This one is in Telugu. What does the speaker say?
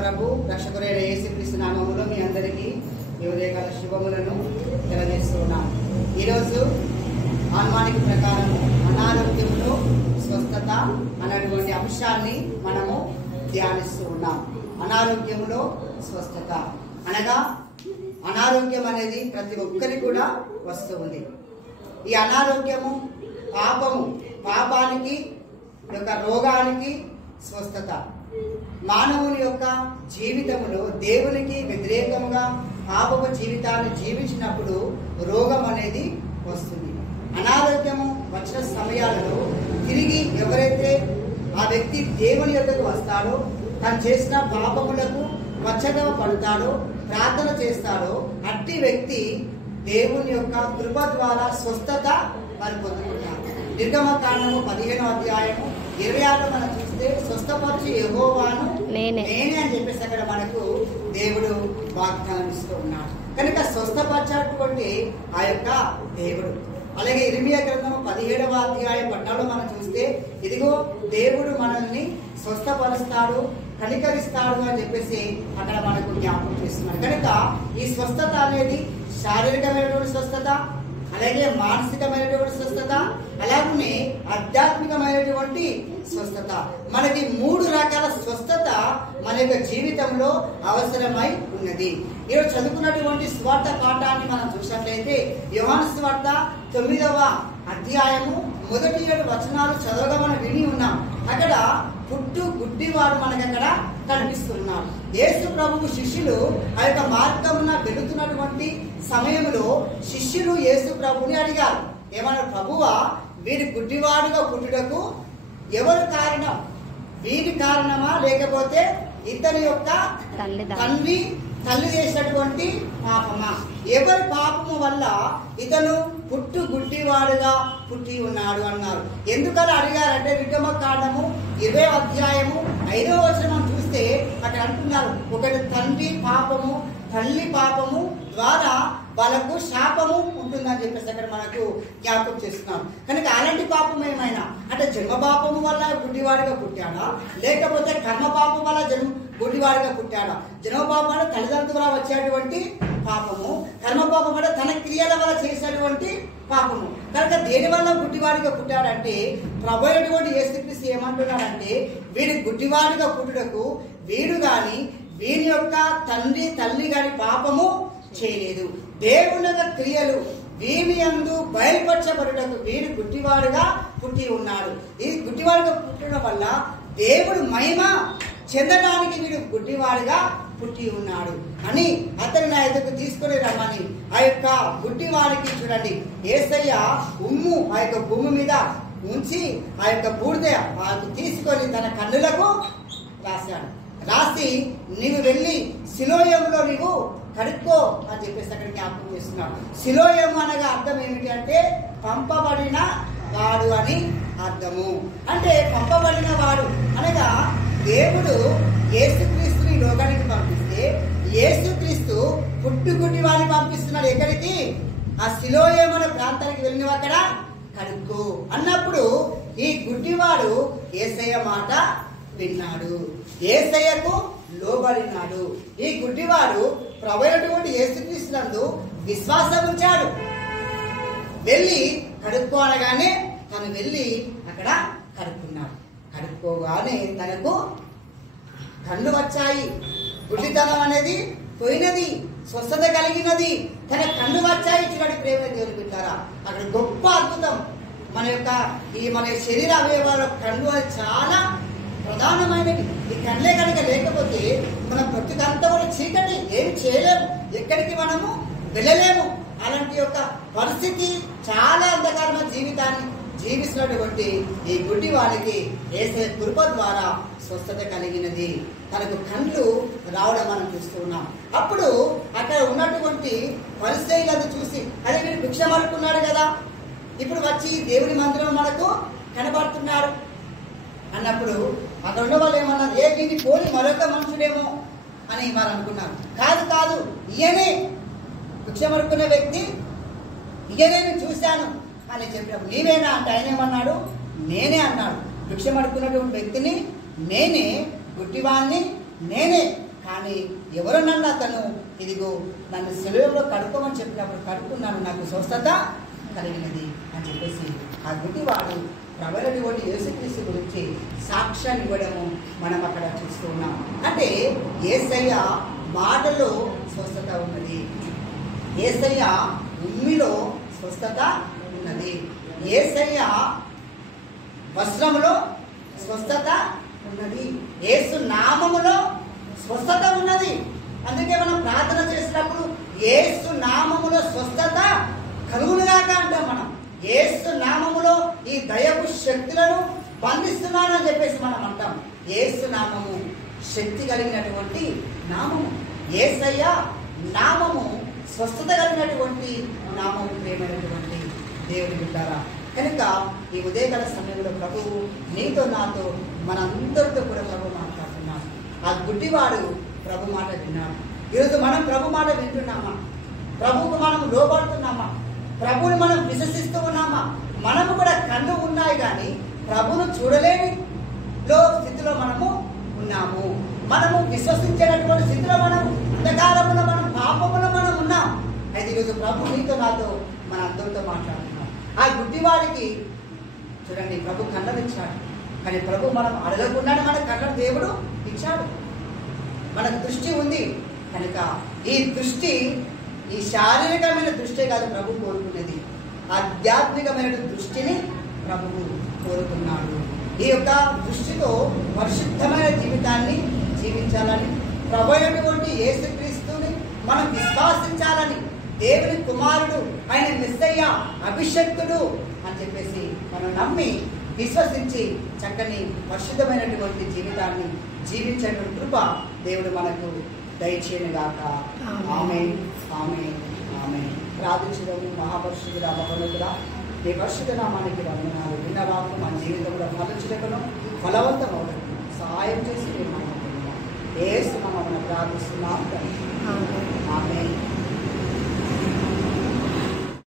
ప్రభు రక్షకుడైన యేసుక్రీస్తు నామములో మీ అందరికీ ఉదయకాల శుభములను తెలియజేస్తున్నాం. ఈరోజు ఆన్మానిక ప్రకారం అనారోగ్యంలో స్వస్థత అనేటువంటి అంశాన్ని మనము ధ్యానిస్తూ ఉన్నాం. అనారోగ్యంలో స్వస్థత అనగా అనారోగ్యం అనేది ప్రతి ఒక్కరికి కూడా వస్తూ ఉంది. ఈ అనారోగ్యము పాపానికి యొక్క రోగానికి స్వస్థత. మానవుని యొక్క జీవితంలో దేవునికి వ్యతిరేకంగా పాపపు జీవితాన్ని జీవించినప్పుడు రోగం అనేది వస్తుంది. అనారోగ్యము వచ్చిన సమయాలలో తిరిగి ఎవరైతే ఆ వ్యక్తి దేవుని యొద్దకు వస్తాడో, తను చేసిన పాపములకు పశ్చాత్తాప పడతాడో, ప్రార్థన చేస్తాడో, అట్టి వ్యక్తి దేవుని యొక్క కృప ద్వారా స్వస్థత వారు పొందుకుంటారు. నిర్గమకాండము 15వ అధ్యాయము 26 మనం చూస్తే స్వస్థపరిచి యెహోవాను నేనే అని చెప్పేసి అక్కడ మనకు దేవుడు వాగ్దానం ఇస్తూ ఉన్నాడు. కనుక స్వస్థపరచేటువంటి ఆ యొక్క దేవుడు. అలాగే ఇర్మియా గ్రంథము 17వ అధ్యాయం 14 మనం చూస్తే ఇదిగో దేవుడు మనల్ని స్వస్థపరుస్తాడు, కనికరిస్తాడు అని చెప్పేసి అక్కడ మనకు జ్ఞాపకం చేస్తున్నాడు. కనుక ఈ స్వస్థత అనేది శారీరకమైనటువంటి స్వస్థత, అలాగే మానసికమైనటువంటి స్వస్థత, అలాగే ఆధ్యాత్మికమైనటువంటి స్వస్థత. మనకి 3 రకాల స్వస్థత మన యొక్క జీవితంలో అవసరమై ఉన్నది. ఈరోజు చదువుకున్నటువంటి స్వార్థ పాఠాన్ని మనం చూసినట్లయితే యోహాను స్వార్థ 9వ అధ్యాయము 1-7 వచనాలు చదవగా మనం విని ఉన్నాం. అక్కడ పుట్టు గుడ్డివాడు మనకి అక్కడ కనిపిస్తున్నాడు. యేసు ప్రభువు శిష్యులు ఆ యొక్క మార్గమున వెళుతున్నటువంటి సమయంలో శిష్యులు యేసు ప్రభుని అడిగారు, ఏమన్నా ప్రభువా, వీరి గుడ్డివాడుగా పుట్టుటకు ఎవరు కారణం? వీరి కారణమా, లేకపోతే ఇతని యొక్క తల్లి చేసినటువంటి పాపమా? ఎవరి పాపము వల్ల ఇతను పుట్టు గుడ్డివాడుగా పుట్టి ఉన్నాడు అన్నారు. ఎందుకలా అడిగారంటే నిర్గమకాండము 20వ అధ్యాయము 5వ వచనం చూస్తే అక్కడ అంటున్నారు, ఒకటి తండ్రి పాపము, తల్లి పాపము ద్వారా వాళ్ళకు శాపము ఉంటుందని చెప్పేసి అక్కడ మనకు జ్ఞాపకం చేస్తున్నాం. కనుక అలాంటి పాపం ఏమైనా అంటే జన్మ పాపము వల్ల గుడ్డివాడిగా పుట్టాడా, లేకపోతే కర్మ పాపం వల్ల గుడ్డివాడిగా పుట్టాడా? జన్మ పాపం అంటే తల్లిదండ్రుల ద్వారా వచ్చేటువంటి పాపము, కర్మ పాపం అంటే తన క్రియల వల్ల చేసేటువంటి పాపము. కనుక దేని వల్ల గుడ్డివాడిగా పుట్టాడంటే ప్రభు అయినటువంటి యేసుక్రీస్తు ఏమంటున్నాడంటే వీడి గుడ్డివాడిగా పుట్టుటకు వీడు గాని వీని యొక్క తండ్రి తల్లి గాని పాపము చేయలేదు. దేవుని యొక్క క్రియలు వీని యందు బయలుపరచబడుటకు వీడు గుడ్డివాడుగా పుట్టి ఉన్నాడు. ఈ గుడ్డివాడుగా పుట్టడం వల్ల దేవుడు మహిమ చెందడానికి వీడు గుడ్డివాడుగా పుట్టి ఉన్నాడు అని అతని నా ఎదుగు తీసుకుని రమ్మని ఆ యొక్క గుడ్డివాడికి చూడండి యేసయ్య ఉమ్ము ఆ యొక్క భూమి మీద ఉంచి ఆ యొక్క బూడిద తీసుకొని తన కన్నులకు రాశాడు. రాసి నీవు వెళ్ళి సిలోయములో నీవు కడుక్కో అని చెప్పేసి అక్కడ జ్ఞాపకం చేస్తున్నాడు. సిలోయము అనగా అర్థం ఏమిటి అంటే పంపబడిన వాడు అని అర్థము. అంటే పంపబడిన వాడు అనగా దేవుడు యేసుక్రీస్తుని లోకానికి పంపిస్తే యేసుక్రీస్తు పుట్టుగుడ్డి వాడిని పంపిస్తున్నాడు. ఎక్కడికి? ఆ సిలోయము అనే ప్రాంతానికి వెళ్ళిన అక్కడ కడుక్కో అన్నప్పుడు ఈ గుడ్డివాడు యేసయ్య మాట విన్నాడు, యేసయ్యకు లోబడినాడు. ఈ గుడ్డివాడు ప్రభువైనటువంటి యేసుక్రీస్తునందు విశ్వాసం ఉంచాడు. వెళ్ళి కడుక్కో అనగానే తను వెళ్ళి అక్కడ కడుక్కున్నాడు. కడుక్కోగానే తనకు కళ్ళు వచ్చాయి, గుడ్డితనం అనేది పోయినది, స్వస్థత కలిగినది, తన కళ్ళు వచ్చాయి. చూడండి ప్రేమ దేవుని బిడ్డారా, అక్కడ గొప్ప అద్భుతం. మన శరీర అవయవాల కళ్ళు అది చాలా ప్రధానమైనవి. ఈ కళ్ళే కనుక లేకపోతే మన బ్రతుకంతా కూడా చీకటి, ఏమి చేయలేము, ఎక్కడికి మనము వెళ్ళలేము. అలాంటి యొక్క పరిస్థితి, చాలా అంధకారమైన జీవితాన్ని జీవిస్తున్నటువంటి ఈ గుడ్డి వారికి యేసయ్య కృప ద్వారా స్వస్థత కలిగినది. తనకు కళ్ళు రావడం మనం చూస్తూ ఉన్నాం. అప్పుడు అక్కడ ఉన్నటువంటి పరిస్థితులను చూసి అదే వీడు భిక్ష పడుకున్నాడు కదా, ఇప్పుడు వచ్చి దేవుని మందిరం మనకు కనబడుతున్నాడు అన్నప్పుడు అక్కడ ఉన్న వాళ్ళు ఏమన్నారు, ఏ దీన్ని పోలి మరొక మనుషుడేమో అని వారు అనుకున్నారు. కాదు, ఈయనే భిక్ష పడుకునే వ్యక్తి, ఈయనే నేను చూశాను అని చెప్పినప్పుడు నీవేనా అంటే ఆయన ఏమన్నాడు, నేనే అన్నాడు. భిక్ష పడుకున్నటువంటి వ్యక్తిని నేనే, గుడ్డివాణ్ణి నేనే కానీ ఎవరనన్నా అతను ఇదిగో నన్ను సెలవులో కడుక్కోమని చెప్పినప్పుడు కడుక్కున్నాను, నాకు స్వస్థత కలిగినది అని చెప్పేసి ఆ గుడ్డివాడు ప్రబలనివ్వండి యేసుక్రీస్తు గురించి సాక్ష్యాన్ని ఇవ్వడము మనం అక్కడ చూస్తూ ఉన్నాం. అంటే యేసయ్య మాటలో స్వస్థత ఉన్నది, యేసయ్య ఉమ్మిలో స్వస్థత ఉన్నది, యేసయ్య వస్త్రములో స్వస్థత ఉన్నది, యేసు నామములో స్వస్థత ఉన్నది. అందుకే మనం ప్రార్థన చేసినప్పుడు యేసు నామములో స్వస్థత కలుగునుగాక అంటాం. మనం యేసు నామములో ఈ దయపు శక్తులను బంధిస్తున్నానని చెప్పేసి మనం అంటాం. యేసు నామము శక్తి కలిగినటువంటి నామము, యేసయ్య నామము స్వస్థత కలిగినటువంటి నామము. ప్రేమైనటువంటి దేవుని బిడ్డారా, కనుక ఈ ఉదయకాల సమయంలో ప్రభువు నీతో నాతో మనందరితో కూడా ప్రభు మాట్లాడుతున్నాడు. ఆ గుడ్డివాడు ప్రభు మాట విన్నాడు. ఈరోజు మనం ప్రభు మాట వింటున్నామా? ప్రభువుకు మనం లోబడుతున్నామా? ప్రభువుని మనం విశ్వసిస్తూ ఉన్నామా? మనము కూడా కళ్ళు ఉన్నాయి కానీ ప్రభువును చూడలేని స్థితిలో మనము ఉన్నాము. మనము విశ్వసించేటటువంటి స్థితిలో మనం అంధకారంలో మనం పాపములో మనం ఉన్నాం. అయితే ఈరోజు ప్రభు నీతో నాతో మన అందరితో మాట్లాడుతున్నాం. ఆ గుడ్డివాడికి చూడండి, ప్రభు కళ్ళను ఇచ్చాడు, కానీ ప్రభు మనం అడగకుండానే మన కళ్ళను దేవుడు ఇచ్చాడు. మనకు దృష్టి ఉంది కనుక ఈ దృష్టి ఈ శారీరకమైన దృష్టి కాదు ప్రభు కోరుకునేది, ఆధ్యాత్మికమైన దృష్టిని ప్రభువు కోరుకున్నాడు. ఈ యొక్క దృష్టితో పరిశుద్ధమైన జీవితాన్ని జీవించాలని, ప్రభు అయినటువంటి యేసుక్రీస్తుని మనం విశ్వాసించాలని, దేవుని కుమారుడు, ఆయన మెస్సయ్య, అభిషక్తుడు అని చెప్పేసి మనం నమ్మి విశ్వసించి చక్కని పరిశుద్ధమైనటువంటి జీవితాన్ని జీవించేటువంటి కృప దేవుడు మనకు దయచేయనుగాక. ఆమేన్, ఆమేన్, ఆమేన్. ప్రార్థించడం మహాపరిశుద్ధుడా, మహోన్నతుడా, నీ పరిశుద్ధ నామానికి వందనాలు. విన్నవాకు మన జీవితంలో ఫలించటకును ఫలవంతమవుటకు సహాయం చేసి యేసు నామమున ప్రార్థిస్తున్నాం. ఆమేన్.